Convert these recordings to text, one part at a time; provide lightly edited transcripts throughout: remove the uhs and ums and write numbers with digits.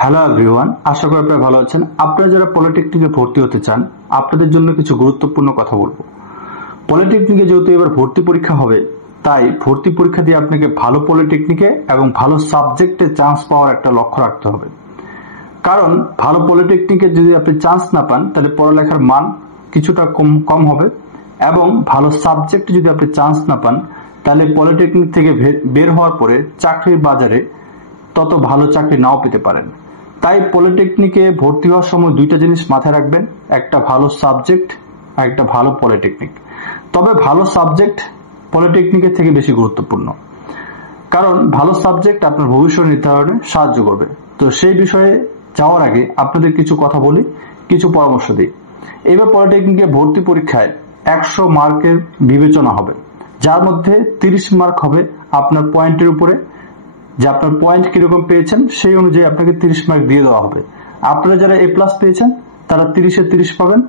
Hello everyone, আশা করি আপনারা ভালো আছেন। আপনারা যারা পলিটেকনিকে ভর্তি হতে চান, আপনাদের জন্য কিছু গুরুত্বপূর্ণ কথা বলবো। পলিটেকনিকে যেহেতু এবার ভর্তি পরীক্ষা হবে, তাই ভর্তি পরীক্ষা দিয়ে আপনাকে ভালো পলিটেকনিকে এবং ভালো সাবজেক্টে চান্স পাওয়ার একটা লক্ষ্য রাখতে হবে। কারণ ভালো পলিটেকনিকে যদি আপনি চান্স না পান, তাহলে পড়ালেখার মান কিছুটা কম হবে, এবং ভালো সাবজেক্টে যদি আপনি চান্স না পান, তাহলে পলিটেকনিক থেকে বের হওয়ার পরে চাকরির বাজারে তত ভালো চাকরি নাও পেতে পারেন। তাই পলিটেকনিকে ভর্তি হওয়ার সময় দুইটা জিনিস মাথায় রাখবেন, একটা ভালো সাবজেক্ট আর একটা ভালো পলিটেকনিক। তবে ভালো সাবজেক্ট পলিটেকনিকের থেকে বেশি গুরুত্বপূর্ণ, কারণ ভালো সাবজেক্ট আপনার ভবিষ্যৎ নির্ধারণে সাহায্য করবে। তো সেই বিষয়ে যাওয়ার আগে আপনাদের কিছু কথা বলি, কিছু পরামর্শ দিই। এবার পলিটেকনিকে ভর্তি পরীক্ষায় 100 মার্কের বিবেচনা হবে, যার মধ্যে 30 মার্ক হবে আপনার পয়েন্টের উপরে, যে আপনার পয়েন্ট কিরকম পেয়েছেন সেই অনুযায়ী আপনাকে 30 মার্ক দিয়ে দেওয়া হবে। আপনারা যারা A+ পেয়েছেন তারা 30-এ 30 পাবেন।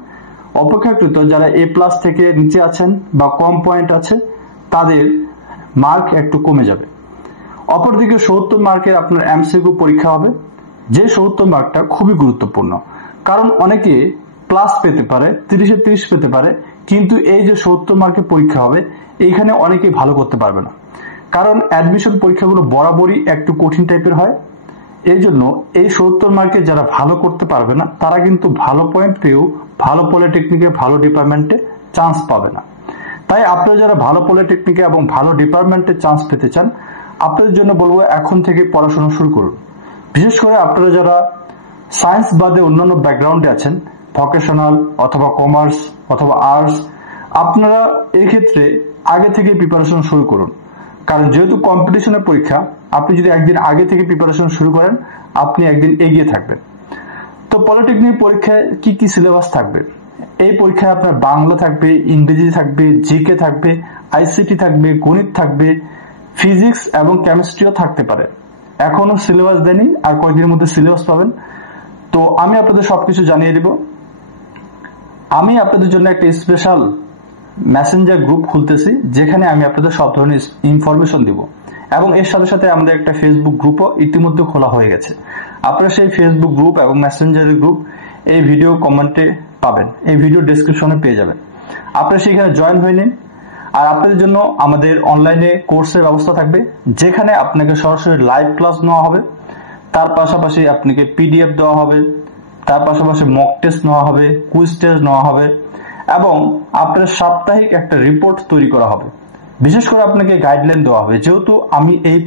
অপেক্ষাকৃত যারা A+ থেকে নিচে আছেন বা কম পয়েন্ট আছে, তাদের মার্ক একটু কমে যাবে। অপরদিকে 70 মার্কের আপনার MCQ পরীক্ষা হবে, যে 70 মার্কটা খুবই গুরুত্বপূর্ণ। কারণ অনেকে প্লাস পেতে পারে, 30-এ 30 পেতে পারে, কিন্তু এই যে 70 মার্কের পরীক্ষা হবে, এইখানে অনেকেই ভালো করতে পারবে না। কারণ অ্যাডমিশন পরীক্ষাগুলো বরাবরই একটু কঠিন টাইপের হয়। এই জন্য এই 70 মার্কে যারা ভালো করতে পারবে না, তারা কিন্তু ভালো পয়েন্ট পেয়েও ভালো পলিটেকনিকে ভালো ডিপার্টমেন্টে চান্স পাবে না। তাই আপনারা যারা ভালো পলিটেকনিকে এবং ভালো ডিপার্টমেন্টে চান্স পেতে চান, আপনাদের জন্য বলবো এখন থেকে পড়াশোনা শুরু করুন। বিশেষ করে আপনারা যারা সায়েন্স বাদে অন্যান্য ব্যাকগ্রাউন্ডে আছেন, ভোকেশনাল অথবা কমার্স অথবা আর্টস, আপনারা এই ক্ষেত্রে আগে থেকে প্রিপারেশন শুরু করুন। কারণ যেহেতু কম্পিটিশনের পরীক্ষা, আপনি যদি একদিন আগে থেকে প্রিপারেশন শুরু করেন, আপনি একদিন এগিয়ে থাকবেন। তো পলিটেকনিক পরীক্ষায় কি কি সিলেবাস থাকবে? এই পরীক্ষায় আপনার বাংলা থাকবে, ইংরেজি থাকবে, জিকে থাকবে, আইসিটি থাকবে, গণিত থাকবে, ফিজিক্স এবং কেমিস্ট্রিও থাকতে পারে। এখনো সিলেবাস দেয়নি, আর কয়েকদিনের মধ্যে সিলেবাস পাবেন। তো আমি আপনাদের সবকিছু জানিয়ে দেব। আমি আপনাদের জন্য একটা স্পেশাল মেসেঞ্জার গ্রুপ খুলতেছি, যেখানে আমি আপনাদের সব ধরনের ইনফরমেশন দিব, এবং এর সাথে সাথে আমাদের একটা ফেসবুক গ্রুপও ইতিমধ্যে খোলা হয়ে গেছে। আপনারা সেই ফেসবুক গ্রুপ এবং মেসেঞ্জারের গ্রুপ এই ভিডিও কমেন্টে পাবেন, এই ভিডিও ডেসক্রিপশনে পেয়ে যাবেন। আপনারা সেখানে জয়েন হয়ে নিন। আর আপনাদের জন্য আমাদের অনলাইনে কোর্সের ব্যবস্থা থাকবে, যেখানে আপনাকে সরাসরি লাইভ ক্লাস নেওয়া হবে, তার পাশাপাশি আপনাকে PDF দেওয়া হবে, তার পাশাপাশি মক টেস্ট নেওয়া হবে, কুইজ টেস্ট নেওয়া হবে, এবং আপনার সাপ্তাহিক একটা রিপোর্ট তৈরি করা হবে। বিশেষ করে আপনাকে গাইডলাইন দেওয়া হবে। যেহেতু আমি এই